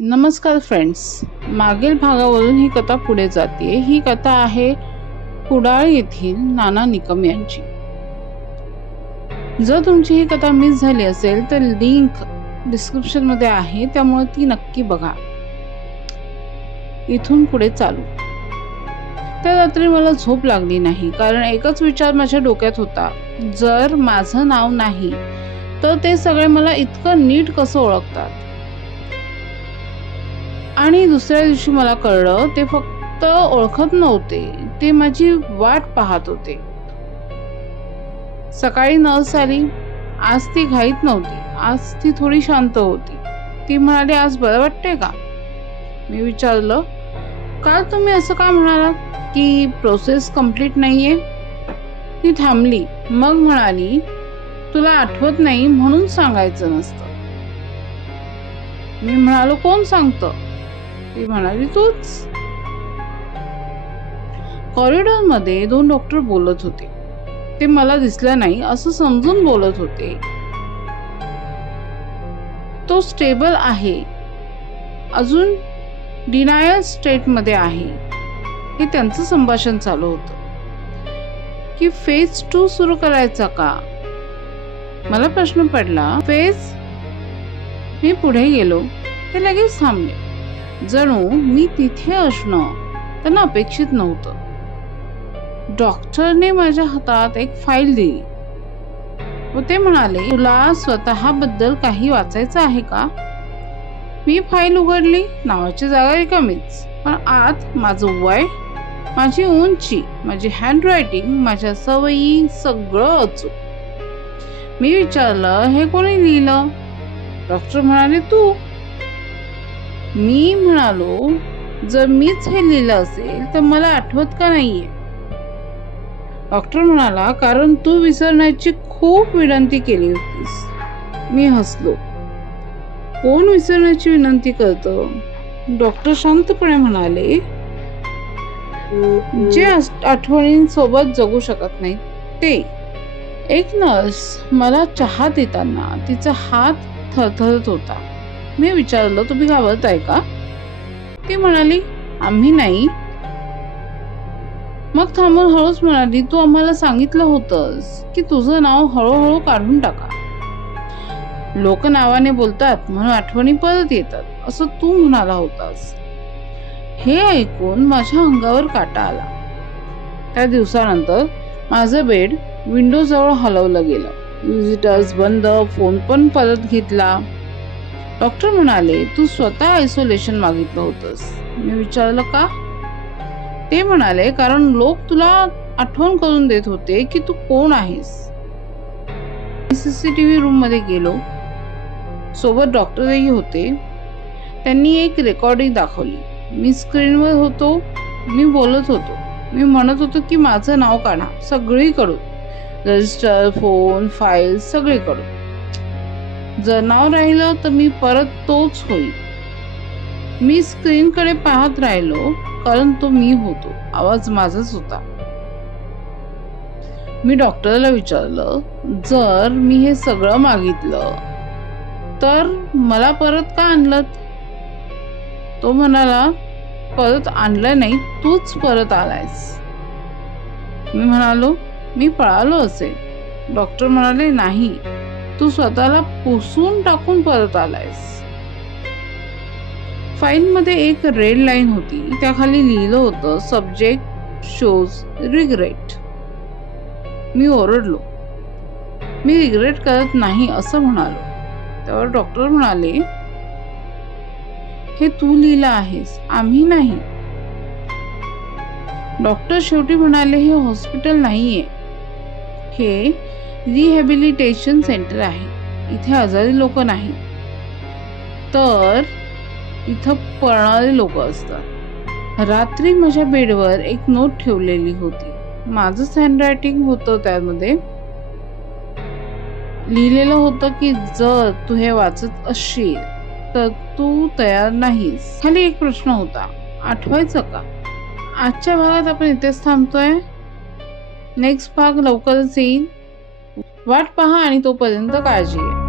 नमस्कार फ्रेंड्स, मागील भागावरून ही कथा पुढे जाते। ही कथा आहे कुडाळ येथील नाना निकम यांची। जर तुमची ही कथा मिस झाली असेल तर लिंक डिस्क्रिप्शन मध्ये आहे, त्यामुळे ती नक्की बघा। इथून पुढे चालू। त्या रात्री मला झोप लागली नाही, कारण एकच विचार माझ्या डोक्यात होता, जर माझं नाव नाही तर ते सगळे मला इतकं नीट कसं ओळखतात। आणि दुसऱ्या दिवशी मला कळलं, ते फक्त ओळखत नव्हते, ते माझी वाट पाहत होते। सकाळी नर्स आली। आज ती घाईत नव्हती, आज ती थोडी शांत होती। ती म्हणाली, आज बरं वाटतंय का? मी विचारलं, काल तुम्ही असं का म्हणालात की प्रोसेस कंप्लीट नाहीये? ती थांबली, मग म्हणाली, तुला आठवत नाही म्हणून सांगायचं नसतं। मी म्हणालो, कोण सांगतं? ती म्हणाली, तूच। कॉरिडॉर मध्ये दोन डॉक्टर बोलत होते। ते मला दिसलं नाही असं समजून बोलत होते। तो स्टेबल आहे, अजून डिनायल स्टेट मध्ये आहे, हे त्यांचं संभाषण चालू होतं। की फेज 2 सुरू करायचा का? मला प्रश्न पडला, फेज? मी पुढे गेलो, ते लगेच थांबले, जणू मी तिथे असणं त्यांना अपेक्षित नव्हतं। डॉक्टरने माझ्या हातात एक फाईल दिली व ते म्हणाले, तुला स्वतःबद्दल काही वाचायचं आहे का? मी फाईल उघडली, नावाची जागा रिकामीच, पण आत माझं वय, माझी उंची, माझी हँडरायटिंग, माझ्या सवयी, सगळं अचूक। मी विचारलं, हे कोणी लिहिलं? डॉक्टर म्हणाले, तू। मी म्हणालो, जर मीच हे लिहिलं असेल तर मला आठवत का नाहीये? डॉक्टर म्हणाला, कारण तू विसरण्याची खूप विनंती केली होतीस। मी हसलो, कोण विसरण्याची विनंती करतं? डॉक्टर शांतपणे म्हणाले, जे आठवणींसोबत जगू शकत नाही ते। एक नर्स मला चहा देताना तिचा हात थरथरत होता। मी विचारलं, तुम्ही घाबरताय का? ती म्हणाली, आम्ही नाही। मग थांबून हळूच म्हणाली, तू आम्हाला सांगितलं होतंस की तुझं नाव हळूहळू काढून टाका। लोक नावाने बोलतात म्हणून आठवणी परत येतात असं तू म्हणाला होतास। हे ऐकून माझ्या अंगावर काटा आला। त्या दिवसानंतर माझं बेड विंडो जवळ हलवलं गेलं, विजिटर्स बंद, फोन पण परत घेतला। डॉक्टर म्हणाले, तू स्वतः आयसोलेशन मागितलं होतंस। मी विचारलं, का? ते म्हणाले, कारण लोक तुला आठवण करून देत होते की तू कोण आहेस। सीसीटीव्ही रूम मध्ये गेलो, सोबत डॉक्टरही होते। त्यांनी एक रेकॉर्डिंग दाखवली। मी स्क्रीनवर होतो, मी बोलत होतो, मी म्हणत होतो की माझं नाव काढा सगळीकडून, रजिस्टर, फोन, फाईल, सगळीकडून। जर नाव राहिलं तर मी परत तोच होईल। मी स्क्रीनकडे पाहत राहिलो, कारण तो मी होतो, आवाज माझाच होता। मी डॉक्टरला विचारलं, जर मी हे सगळं मागितलं तर मला परत का आणलं? तो म्हणाला, परत आणलं नाही, तूच परत आलायस। मी म्हणालो, मी पळालो असेल। डॉक्टर म्हणाले, नाही, तू स्वतःला पुसून टाकून परत आलायस। फाईल मध्ये एक रेड लाईन होती, त्याखाली लिहिलं होतं, सब्जेक्ट शोज रिग्रेट। मी ओरडलो, मी रिग्रेट करत नाही असं म्हणालो। त्यावर डॉक्टर म्हणाले, हे तू लिहिलं आहेस, आम्ही नाही। डॉक्टर शेवटी म्हणाले, हे हॉस्पिटल नाहीये, हे रिहॅबिलिटेशन सेंटर आहे। इथे आजारी लोक नाही, तर इथं पळणारे लोक असतात। रात्री माझ्या बेडवर एक नोट ठेवलेली होती, माझंच हँडरायटिंग होतं। त्यामध्ये लिहिलेलं होतं की जर तू हे वाचत असशील तर तू तयार नाहीस। खाली एक प्रश्न होता, आठवायचं का? आजच्या भागात आपण इथेच थांबतोय। नेक्स्ट भाग लवकरच येईल, वाट पहा आणि तोपर्यंत काळजी घ्या।